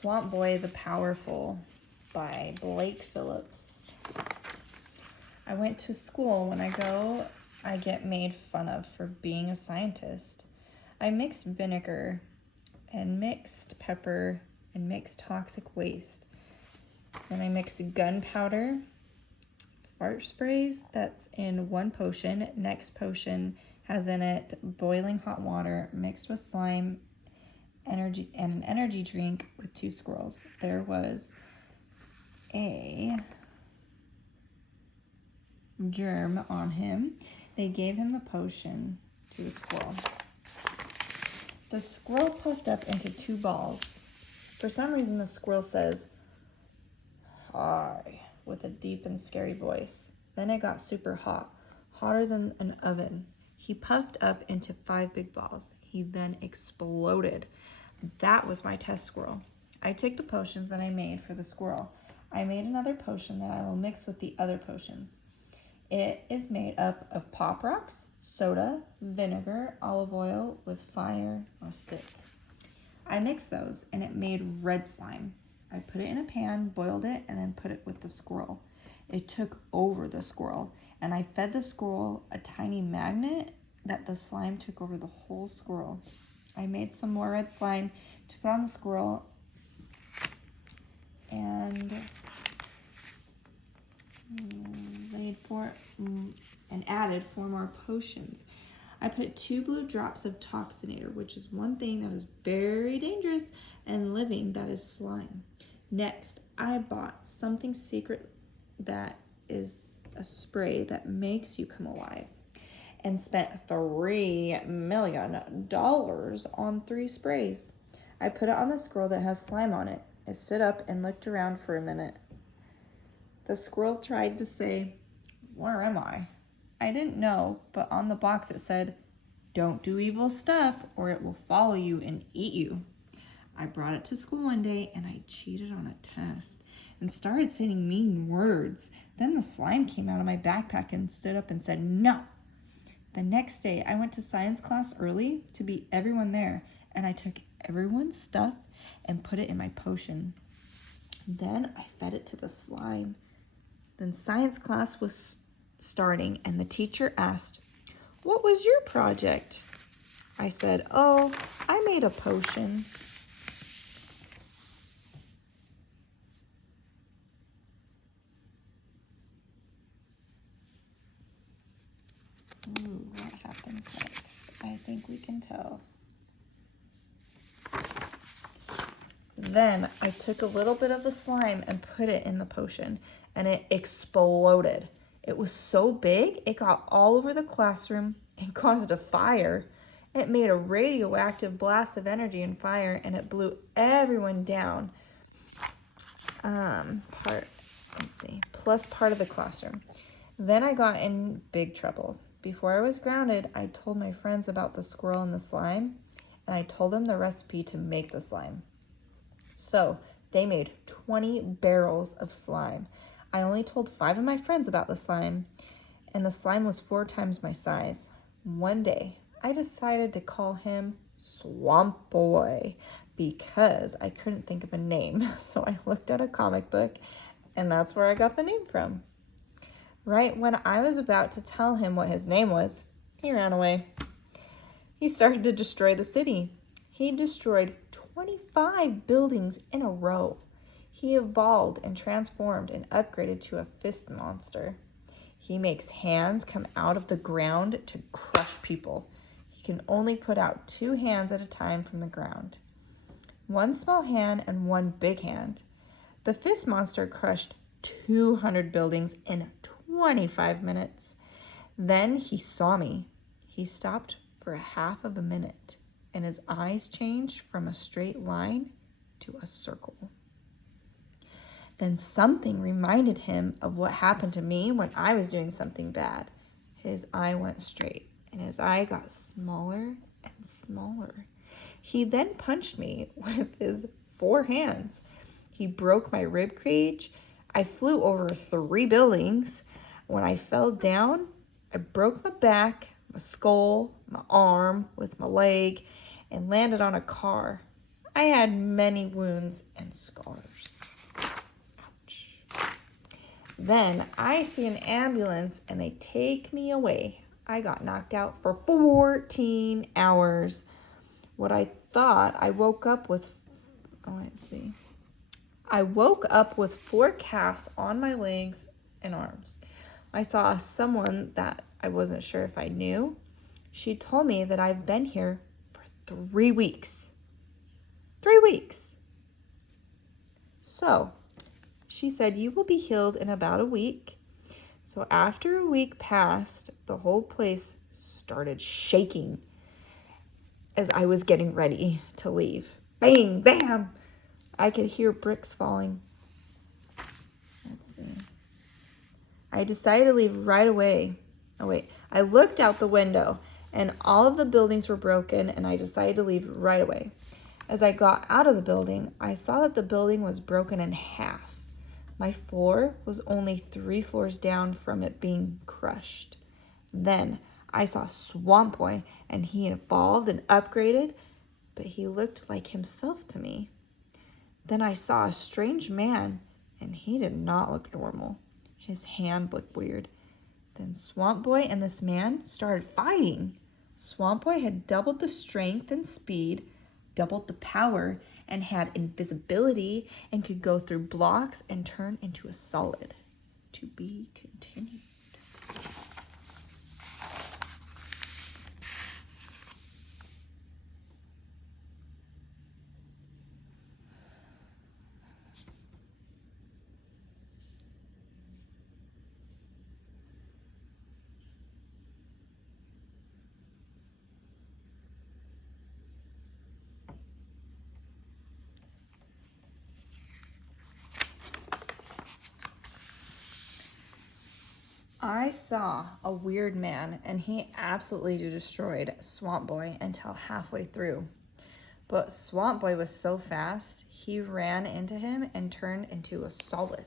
Swamp Boy the Powerful by Blake Phillips. I went to school. When I go, I get made fun of for being a scientist. I mixed vinegar and mixed pepper and mixed toxic waste. Then I mixed gunpowder, fart sprays that's in one potion. Next potion has in it boiling hot water mixed with slime, energy, and an energy drink with 2 squirrels. There was a germ on him. They gave him the potion to the squirrel. The squirrel puffed up into 2 balls. For some reason, the squirrel says, "Hi," with a deep and scary voice. Then it got super hot, hotter than an oven. He puffed up into 5 big balls. He then exploded. That was my test squirrel. I took the potions that I made for the squirrel. I made another potion that I will mix with the other potions. It is made up of pop rocks, soda, vinegar, olive oil with fire on a stick. I mixed those and it made red slime. I put it in a pan, boiled it, and then put it with the squirrel. It took over the squirrel, and I fed the squirrel a tiny magnet that the slime took over the whole squirrel. I made some more red slime to put on the squirrel and added 4 more potions. I put 2 blue drops of Toxinator, which is one thing that is very dangerous and living, that is slime. Next, I bought something secret that is a spray that makes you come alive, and spent $3 million on 3 sprays. I put it on the squirrel that has slime on it. It stood up and looked around for a minute. The squirrel tried to say, "Where am I?" I didn't know, but on the box it said, "Don't do evil stuff or it will follow you and eat you." I brought it to school one day and I cheated on a test and started saying mean words. Then the slime came out of my backpack and stood up and said, "No." The next day I went to science class early to beat everyone there, and I took everyone's stuff and put it in my potion. Then I fed it to the slime. Then science class was starting and the teacher asked, "What was your project?" I said, "Oh, I made a potion." Ooh, what happens next? I think we can tell. Then I took a little bit of the slime and put it in the potion, and it exploded. It was so big, it got all over the classroom and caused a fire. It made a radioactive blast of energy and fire, and it blew everyone down. Plus part of the classroom. Then I got in big trouble. Before I was grounded, I told my friends about the squirrel and the slime, and I told them the recipe to make the slime. So they made 20 barrels of slime. I only told 5 of my friends about the slime, and the slime was 4 times my size. One day, I decided to call him Swamp Boy because I couldn't think of a name. So I looked at a comic book, and that's where I got the name from. Right when I was about to tell him what his name was, he ran away. He started to destroy the city. He destroyed 25 buildings in a row. He evolved and transformed and upgraded to a fist monster. He makes hands come out of the ground to crush people. He can only put out 2 hands at a time from the ground. 1 small hand and 1 big hand. The fist monster crushed 200 buildings in 25 minutes. Then he saw me. He stopped for a half of a minute, and his eyes changed from a straight line to a circle. Then something reminded him of what happened to me when I was doing something bad. His eye went straight, and his eye got smaller and smaller. He then punched me with his 4 hands. He broke my rib cage. I flew over 3 buildings. When I fell down, I broke my back, my skull, my arm with my leg, and landed on a car. I had many wounds and scars. Ouch. Then I see an ambulance and they take me away. I got knocked out for 14 hours. What I thought, I woke up with, I woke up with 4 casts on my legs and arms. I saw someone that I wasn't sure if I knew. She told me that I've been here for 3 weeks. 3 weeks. So she said, you will be healed in about a week. So after a week passed, the whole place started shaking as I was getting ready to leave. Bang, bam. I could hear bricks falling. Let's see. I decided to leave right away. Oh wait, I looked out the window and all of the buildings were broken and I decided to leave right away. As I got out of the building, I saw that the building was broken in half. My floor was only 3 floors down from it being crushed. Then I saw Swamp Boy and he evolved and upgraded, but he looked like himself to me. Then I saw a strange man and he did not look normal. His hand looked weird. Then Swamp Boy and this man started fighting. Swamp Boy had doubled the strength and speed, doubled the power, and had invisibility and could go through blocks and turn into a solid. To be continued. I saw a weird man and he absolutely destroyed Swamp Boy until halfway through. But Swamp Boy was so fast, he ran into him and turned into a solid.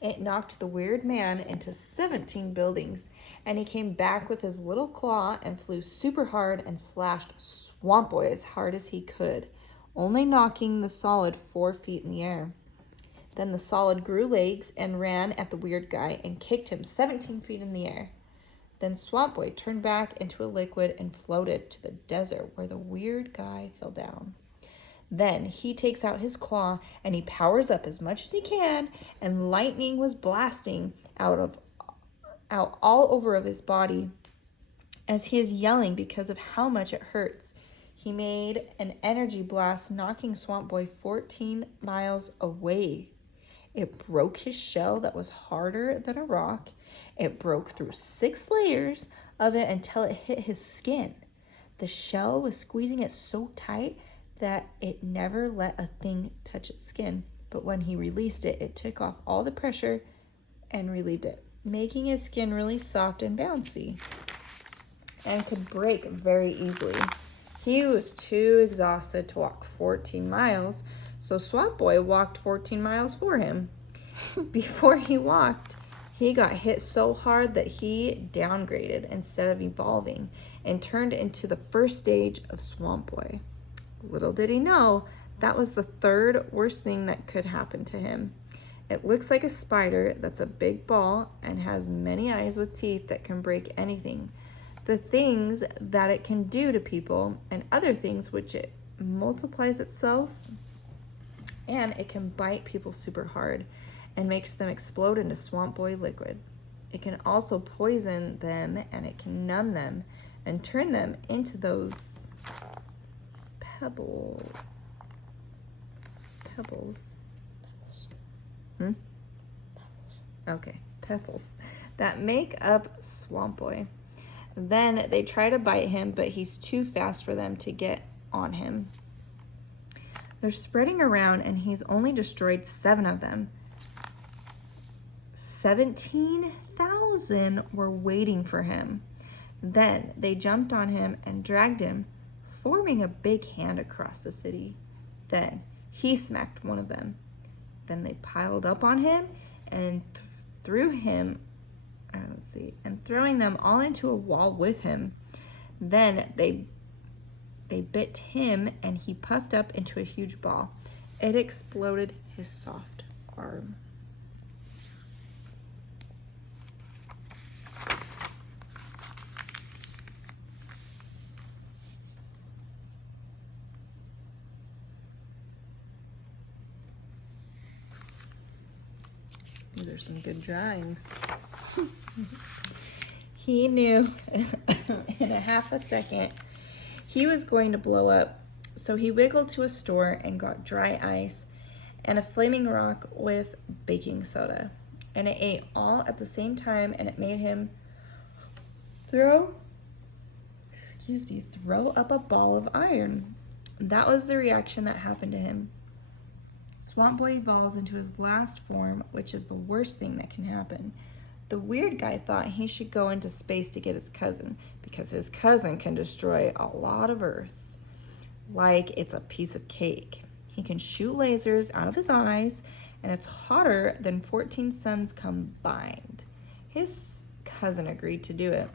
It knocked the weird man into 17 buildings and he came back with his little claw and flew super hard and slashed Swamp Boy as hard as he could, only knocking the solid 4 feet in the air. Then the solid grew legs and ran at the weird guy and kicked him 17 feet in the air. Then Swamp Boy turned back into a liquid and floated to the desert where the weird guy fell down. Then he takes out his claw and he powers up as much as he can, and lightning was blasting out all over of his body as he is yelling because of how much it hurts. He made an energy blast, knocking Swamp Boy 14 miles away. It broke his shell that was harder than a rock. It broke through 6 layers of it until it hit his skin. The shell was squeezing it so tight that it never let a thing touch its skin. But when he released it, it took off all the pressure and relieved it, making his skin really soft and bouncy and could break very easily. He was too exhausted to walk 14 miles, so Swamp Boy walked 14 miles for him. Before he walked, he got hit so hard that he downgraded instead of evolving and turned into the first stage of Swamp Boy. Little did he know, that was the 3rd worst thing that could happen to him. It looks like a spider that's a big ball and has many eyes with teeth that can break anything. The things that it can do to people and other things which it multiplies itself, and it can bite people super hard and makes them explode into Swamp Boy liquid. It can also poison them and it can numb them and turn them into those pebbles. Okay, pebbles that make up Swamp Boy. Then they try to bite him, but he's too fast for them to get on him. They're spreading around and he's only destroyed 7 of them. 17,000 were waiting for him. Then they jumped on him and dragged him, forming a big hand across the city. Then he smacked one of them. Then they piled up on him and threw him, throwing them all into a wall with him. Then they they bit him and he puffed up into a huge ball. It exploded his soft arm. These are some good drawings. He knew in a half a second he was going to blow up, so he wiggled to a store and got dry ice and a flaming rock with baking soda. And it ate all at the same time, and it made him throw up a ball of iron. That was the reaction that happened to him. Swamp Boy evolves into his last form, which is the worst thing that can happen. The weird guy thought he should go into space to get his cousin, because his cousin can destroy a lot of Earths like it's a piece of cake. He can shoot lasers out of his eyes, and it's hotter than 14 suns combined. His cousin agreed to do it,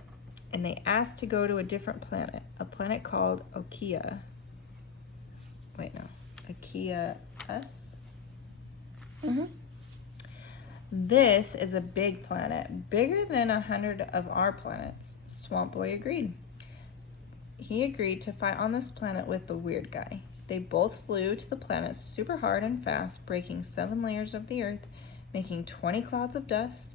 and they asked to go to a different planet, a planet called Okia. Okia-us? This is a big planet, bigger than 100 of our planets. Swamp Boy agreed. He agreed to fight on this planet with the weird guy. They both flew to the planet super hard and fast, breaking 7 layers of the earth, making 20 clouds of dust.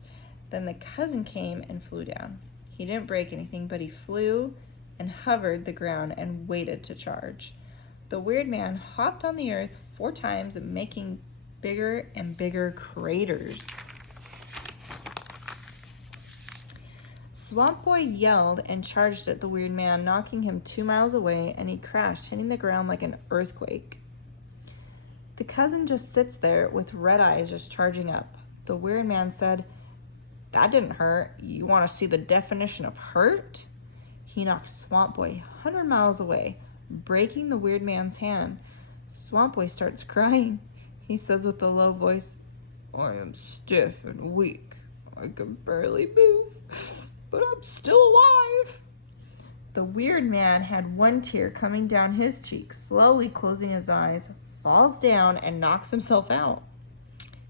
Then the cousin came and flew down. He didn't break anything, but he flew and hovered the ground and waited to charge. The weird man hopped on the earth 4 times, making bigger and bigger craters. Swamp Boy yelled and charged at the weird man, knocking him 2 miles away, and he crashed, hitting the ground like an earthquake. The cousin just sits there with red eyes, just charging up. The weird man said, "That didn't hurt. You want to see the definition of hurt?" He knocked Swamp Boy 100 miles away, breaking the weird man's hand. Swamp Boy starts crying. He says with a low voice, "I am stiff and weak. I can barely move, but I'm still alive." The weird man had 1 tear coming down his cheek, slowly closing his eyes, falls down, and knocks himself out.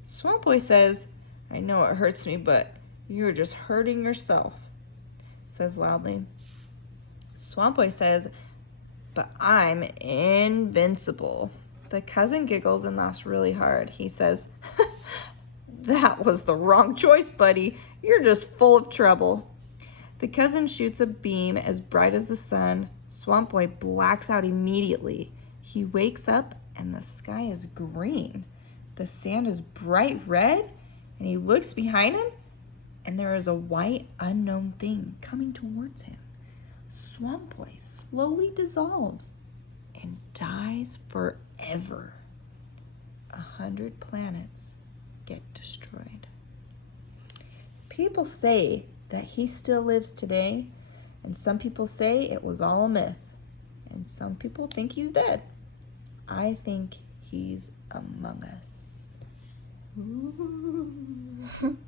Swamp Boy says, "I know it hurts me, but you're just hurting yourself," says loudly. Swamp Boy says, "But I'm invincible." The cousin giggles and laughs really hard. He says, "That was the wrong choice, buddy. You're just full of trouble." The cousin shoots a beam as bright as the sun. Swamp Boy blacks out immediately. He wakes up and the sky is green. The sand is bright red, and he looks behind him, and there is a white, unknown thing coming towards him. Swamp Boy slowly dissolves and dies forever. 100 planets get destroyed. People say that he still lives today, and some people say it was all a myth, and some people think he's dead. I think he's among us. Ooh.